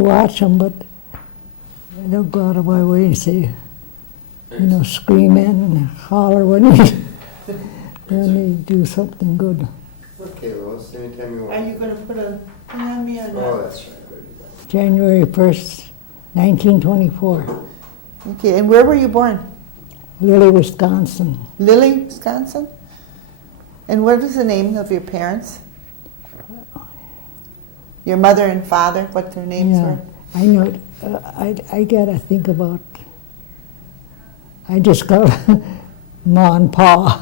to watch them, but I don't go out of my way to say, scream in and holler when they do something good. Okay, Lois, anytime you want. Are you going to put a thing on me or not? Oh, that's right. January 1st, 1924, Okay, and where were you born? Lily, Wisconsin. Lily, Wisconsin? And what is the name of your parents? Your mother and father, what their names Yeah, were? I know it. I gotta think about. I just got Ma and Pa.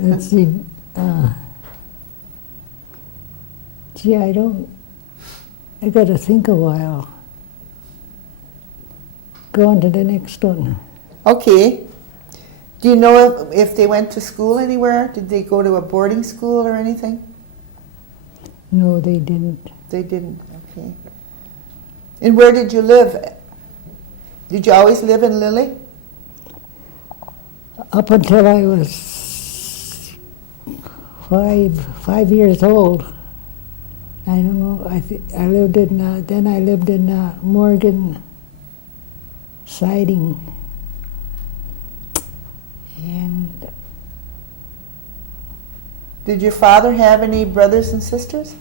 Let's see. Gee, I gotta think a while. Go on to the next one. Okay. Do you know if they went to school anywhere? Did they go to a boarding school or anything? No, they didn't. They didn't, okay. And where did you live? Did you always live in Lily? Up until I was 5 years old. I don't know. I lived in. Then I lived in Morgan Siding, and Did your father have any brothers and sisters?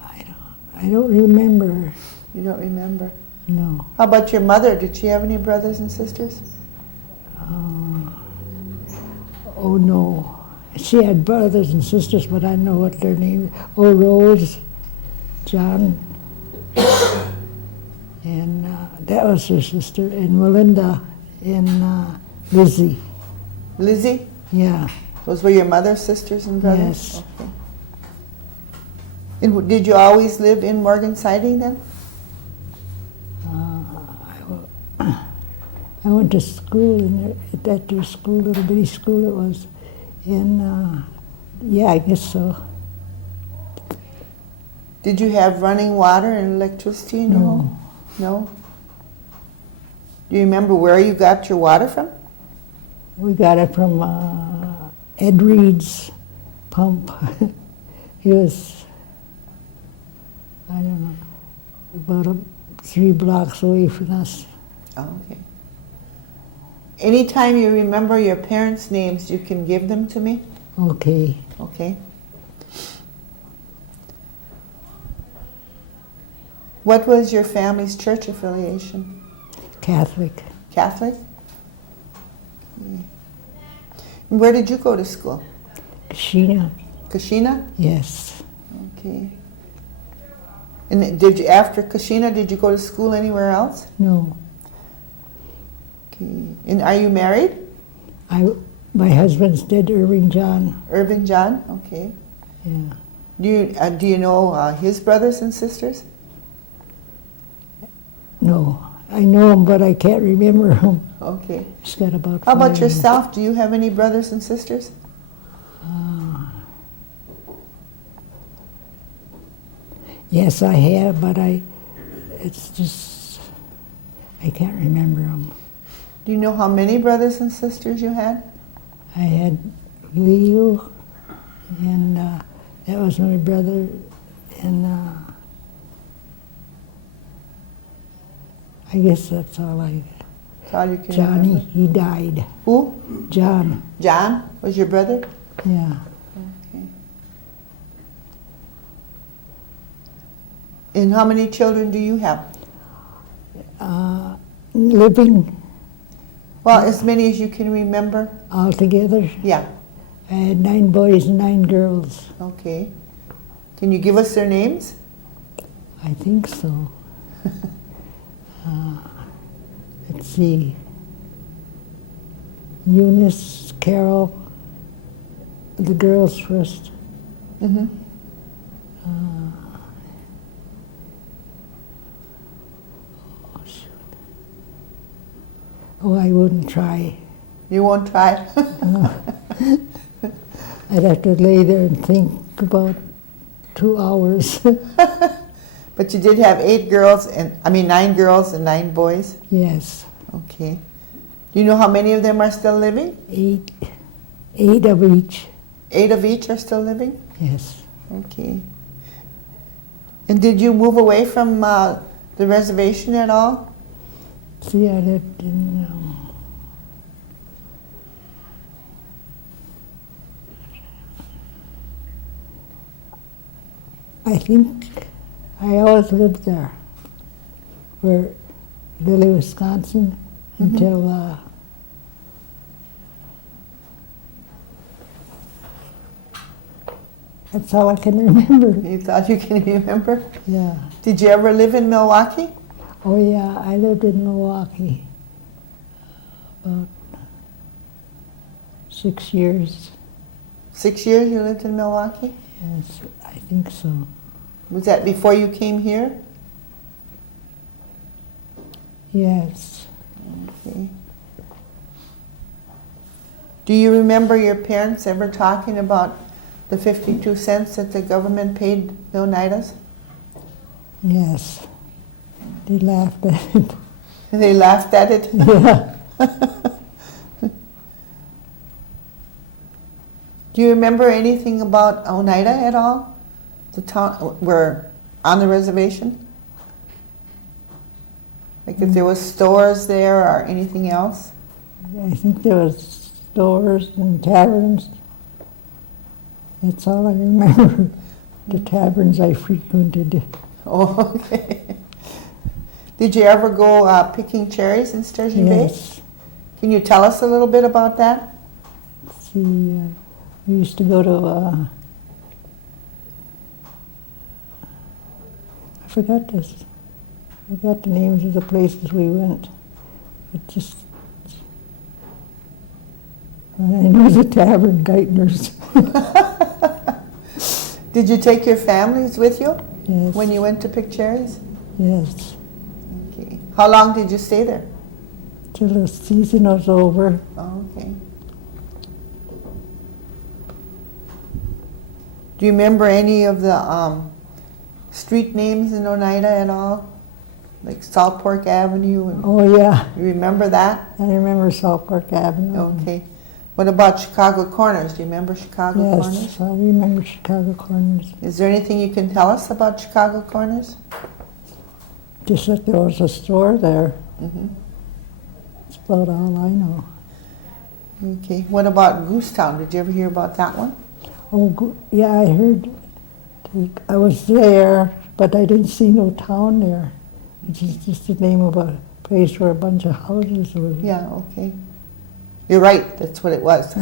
I don't remember. You don't remember. No. How about your mother? Did she have any brothers and sisters? Oh no. She had brothers and sisters, but I don't know what their names. Oh, Rose, John, and that was her sister, and Melinda, and Lizzie. Lizzie? Yeah. Those were your mother's sisters and brothers? Yes. Okay. And did you always live in Morgan Siding then? I went to school at their school, little bitty school it was, and yeah, I guess so. Did you have running water and electricity in your No. home? No? Do you remember where you got your water from? We got it from Ed Reed's pump. He was, I don't know, about 3 blocks away from us. Oh, okay. Anytime you remember your parents' names, you can give them to me, Okay. okay? What was your family's church affiliation? Catholic. Catholic? Okay. And where did you go to school? Sheena. Kashina? Yes. Okay. And did you, after Kashina, did you go to school anywhere else? No. Okay. And are you married? My husband's dead, Irving John. Irvin John? Okay. Yeah. Do you know his brothers and sisters? No. I know him, but I can't remember him. Okay. He's got about How about 5. yourself? Do you have any brothers and sisters? Yes, I have, but it's just, I can't remember them. Do you know how many brothers and sisters you had? I had Leo, and that was my brother, and I guess that's all I. That's all you can Johnny, remember? he died. Who? John, John was your brother? yeah. Okay. And how many children do you have? Living Well, as many as you can remember. altogether, Yeah. I had 9 boys and 9 girls. Okay. Can you give us their names? I think so. Let's see. Eunice, Carol, the girls first. Mm-hmm. Oh, I wouldn't try. You won't try? I'd have to lay there and think about 2 hours. But you did have 9 girls and 9 boys? Yes, Okay. Do you know how many of them are still living? 8 of each. 8 of each are still living? Yes. Okay. And did you move away from the reservation at all? See, I lived in, I think I always lived there, where Lily, Wisconsin, until that's all I can remember. You thought you can remember? Yeah. Did you ever live in Milwaukee? Oh yeah, I lived in Milwaukee about 6 years. 6 years you lived in Milwaukee? Yes, I think so. Was that before you came here? Yes. Okay. Do you remember your parents ever talking about the 52 cents that the government paid the Oneidas? Yes. They laughed at it. They laughed at it? Yeah. Do you remember anything about Oneida at all? The town, we're on the reservation? Like if there was stores there or anything else? I think there was stores and taverns. That's all I remember. The taverns I frequented. Oh, okay. Did you ever go picking cherries in Sturgeon Bay? Yes. Can you tell us a little bit about that? See, we used to go to, I forgot the names of the places we went. It just, I knew the tavern, Geithner's. Did you take your families with you Yes. when you went to pick cherries? Yes. Okay. How long did you stay there? Till the season was over. Oh, okay. Do you remember any of the street names in Oneida at all? Like Salt Pork Avenue? And Oh yeah, you remember that? I remember Salt Park Avenue. Okay. What about Chicago Corners? Do you remember Chicago Corners? Yes, I remember Chicago Corners. Is there anything you can tell us about Chicago Corners? Just that there was a store there. Mm-hmm. That's about all I know. Okay. What about Goosetown? Did you ever hear about that one? Oh, yeah, I heard. I was there, but I didn't see no town there. It's just the name of a place where a bunch of houses were. Yeah, okay. You're right, that's what it was.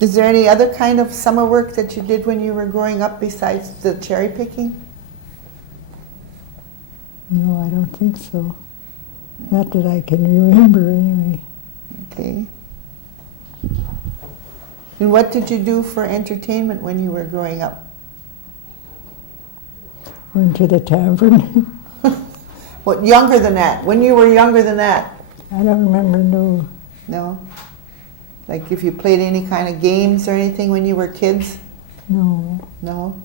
Is there any other kind of summer work that you did when you were growing up besides the cherry picking? No, I don't think so. Not that I can remember, anyway. Okay. And what did you do for entertainment when you were growing up? Went to the tavern. What, younger than that? When you were younger than that? I don't remember, no. No? Like if you played any kind of games or anything when you were kids? No. No?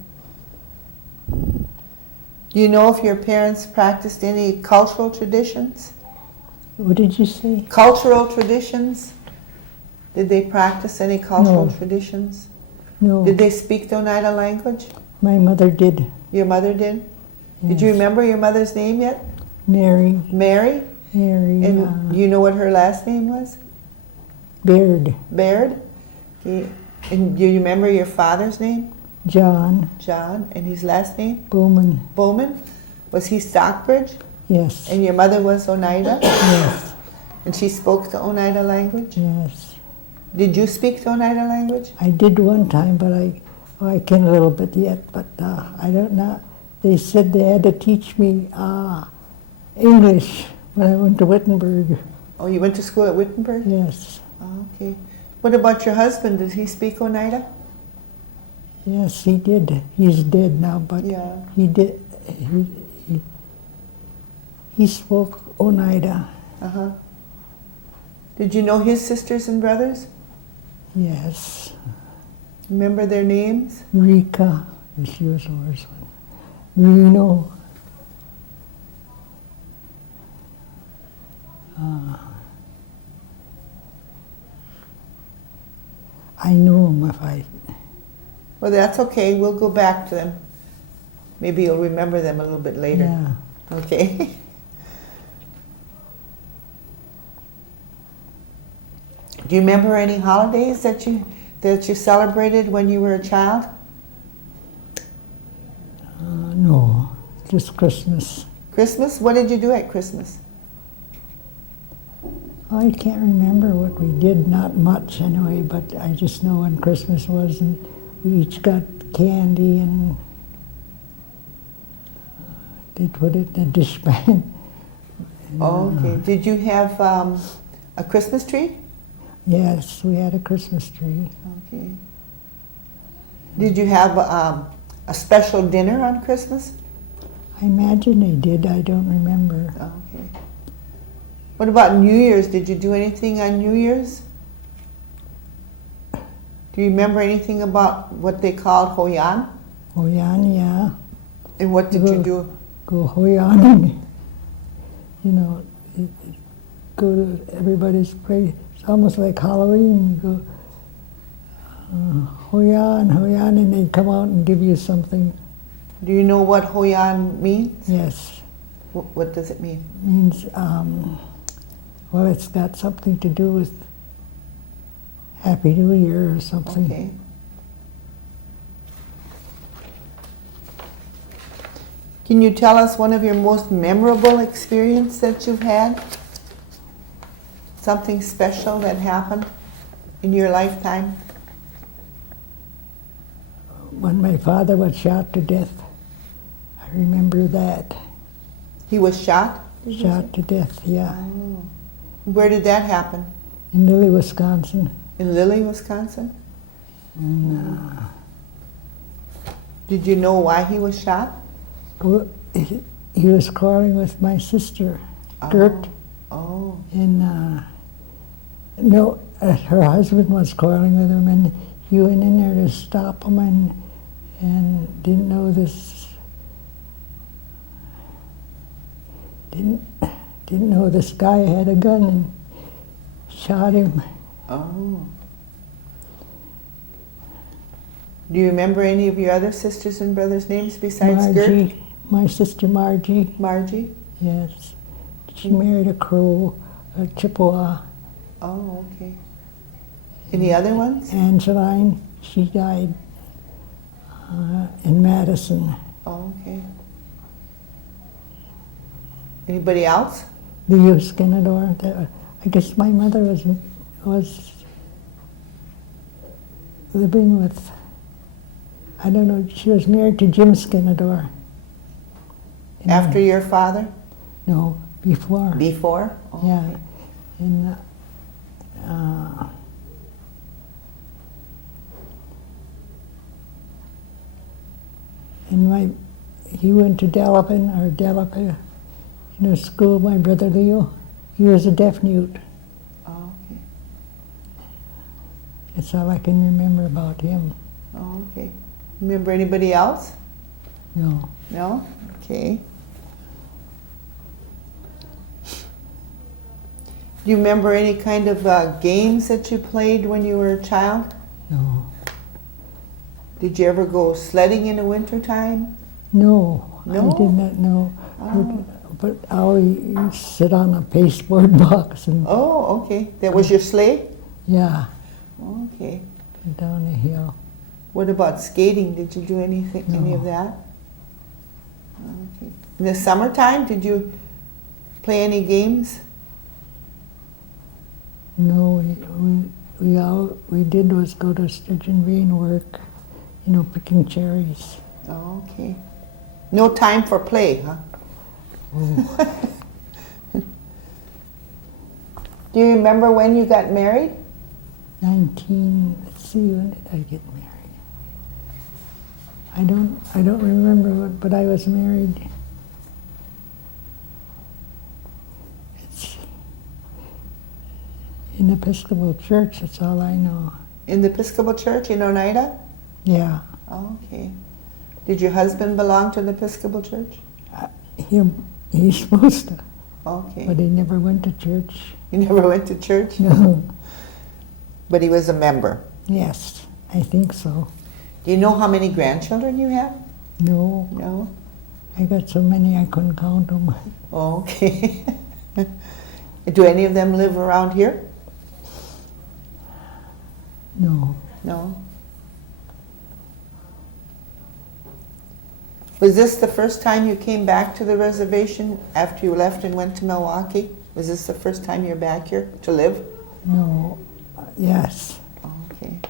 Do you know if your parents practiced any cultural traditions? What did you say? Cultural traditions? Did they practice any cultural No. traditions? No. Did they speak the Oneida language? My mother did. Your mother did? Yes. Did you remember your mother's name yet? Mary. Mary? Mary. And you know what her last name was? Baird. Baird? Okay. And do you remember your father's name? John. John. And his last name? Bowman. Bowman? Was he Stockbridge? Yes. And your mother was Oneida? Yes. And she spoke the Oneida language? Yes. Did you speak the Oneida language? I did one time, but I can a little bit yet, but I don't know. They said they had to teach me English when I went to Wittenberg. Oh, you went to school at Wittenberg? Yes. Oh, okay. What about your husband? Does he speak Oneida? Yes, he did. He's dead now, but Yeah. he did. He spoke Oneida. Uh-huh. Did you know his sisters and brothers? Yes. Remember their names? Rika, she was the worst one. Reno. I knew him if I Well, that's okay. We'll go back to them. Maybe you'll remember them a little bit later. Yeah. Okay. Do you remember any holidays that you celebrated when you were a child? No, just Christmas. Christmas? What did you do at Christmas? I can't remember what we did, not much anyway, but I just know when Christmas was, and we each got candy, and they put it in a dishpan. Okay. Did you have a Christmas tree? Yes, we had a Christmas tree. Okay. Did you have a special dinner on Christmas? I imagine they did, I don't remember. Okay. What about New Year's? Did you do anything on New Year's? Do you remember anything about what they called Hoyan? Hoyan, yeah. And what did you do? Go Hoyan and, you know, go to everybody's place. It's almost like Halloween. You go, Hoyan, Hoyan, and they'd come out and give you something. Do you know what Hoyan means? Yes. What does it mean? It means, well, it's got something to do with Happy New Year or something. Okay. Can you tell us one of your most memorable experience that you've had? Something special that happened in your lifetime? When my father was shot to death, I remember that. He was shot? Shot to death, yeah. Oh. Where did that happen? In Lilly, Wisconsin. In Lilly, Wisconsin? And, Did you know why he was shot? he was quarreling with my sister, Gert. Oh. And no, her husband was quarreling with him, and he went in there to stop him, and didn't know this. Didn't know this guy had a gun and shot him. Oh. Do you remember any of your other sisters and brothers' names besides Gert? Margie, my sister Margie. Margie? Yes, she married a Crow, a Chippewa. Oh, okay. Any other ones? Angeline, she died in Madison. Oh, okay. Anybody else? The Skinador. I guess my mother was living with, I don't know, she was married to Jim Skinador. After your father? No, before. Before? Oh, Yeah. okay. And he went to Delapan, school, my brother Leo. He was a deaf mute. Oh, okay. That's all I can remember about him. Oh, okay. Remember anybody else? No. No? Okay. Do you remember any kind of games that you played when you were a child? No. Did you ever go sledding in the wintertime? No, No? I did not know. Oh. But I always sit on a pasteboard box and, Oh, okay. That was your sleigh? yeah, Okay. go down the hill. What about skating? Did you do anything, any of No. that? Okay. In the summertime, did you play any games? No, all we did was go to Sturgeon Bay and work, picking cherries. Oh, okay. No time for play, huh? Do you remember when you got married? Let's see, when did I get married? I don't remember, but I was married. It's in the Episcopal Church, that's all I know. In the Episcopal Church in Oneida? Yeah, Oh, okay. Did your husband belong to the Episcopal Church? he's supposed to, Okay. but he never went to church. You never went to church? No. But he was a member. Yes, I think so. Do you know how many grandchildren you have? No, No? I got so many I couldn't count them. Oh, okay. Do any of them live around here? No, No? Was this the first time you came back to the reservation after you left and went to Milwaukee? Was this the first time you're back here to live? no, yes. Oh, okay.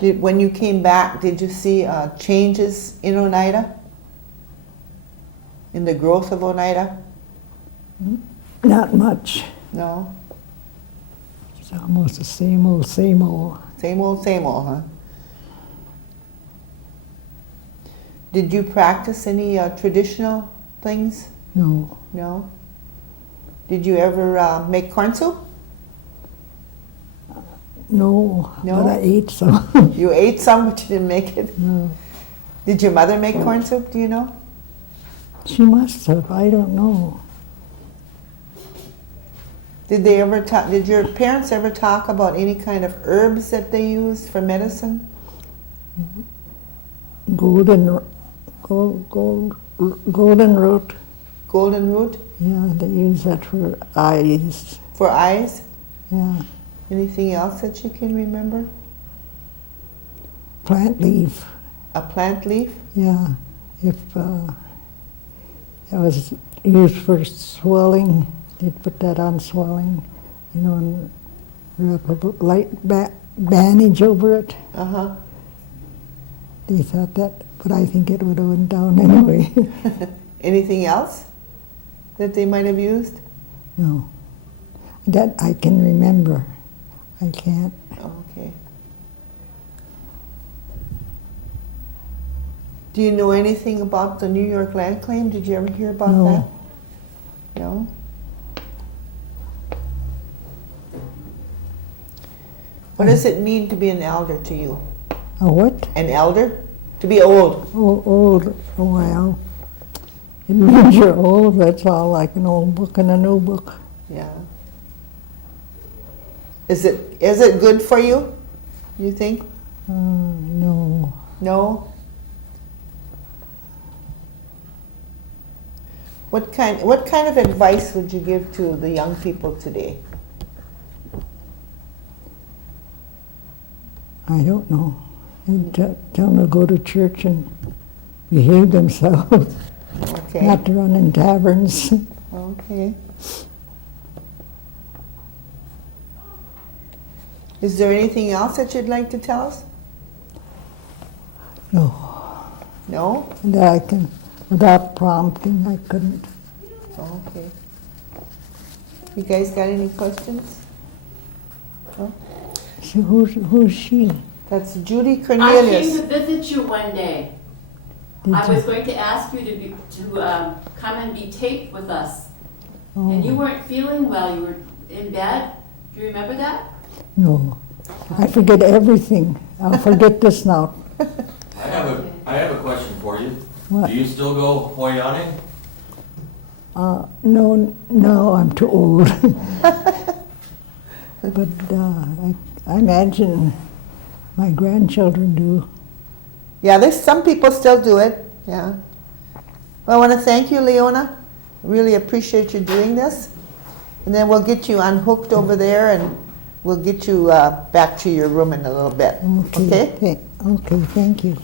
When you came back, did you see changes in Oneida? In the growth of Oneida? Not much. No? It's almost the same old, same old. Same old, huh? Did you practice any traditional things? No, No? Did you ever make corn soup? no, No? but I ate some. You ate some, but you didn't make it. No. Did your mother make corn soup, do you know? She must have, I don't know. Did your parents ever talk about any kind of herbs that they used for medicine? Golden root. Golden root Yeah, they use that for eyes. for eyes? Yeah, Anything else that you can remember? plant leaf. A plant leaf? Yeah, if it was used for swelling, they'd put that on swelling, you know, and wrap a light bandage over it. Uh-huh. They thought that, but I think it would have went down anyway. Anything else that they might have used? No, that I can remember. I can't. Okay. Do you know anything about the New York land claim? Did you ever hear about No. that? No? What does it mean to be an elder to you? A what? An elder? To be old. Oh, old. Oh, well, it means you're old. That's all, like an old book and a new book. Yeah. Is it good for you? You think? No. No? What kind of advice would you give to the young people today? I don't know. I'd tell them to go to church and behave themselves, Okay. not to run in taverns. Okay. Is there anything else that you'd like to tell us? No, No? that I can, without prompting, I couldn't. Okay. You guys got any questions? No? So who's she? That's Judy I came Cornelius. to visit you one day. Did I you? was going to ask you to come and be taped with us. Oh, And you weren't feeling well, you were in bed. Do you remember that? no. I forget everything. I'll forget this now. I have a question for you. What? Do you still go Hoyani? No, I'm too old. But I imagine my grandchildren do. Yeah, there's some people still do it. Yeah. Well, I want to thank you, Leona. Really appreciate you doing this. And then we'll get you unhooked over there and we'll get you back to your room in a little bit. Okay? Okay, thank you.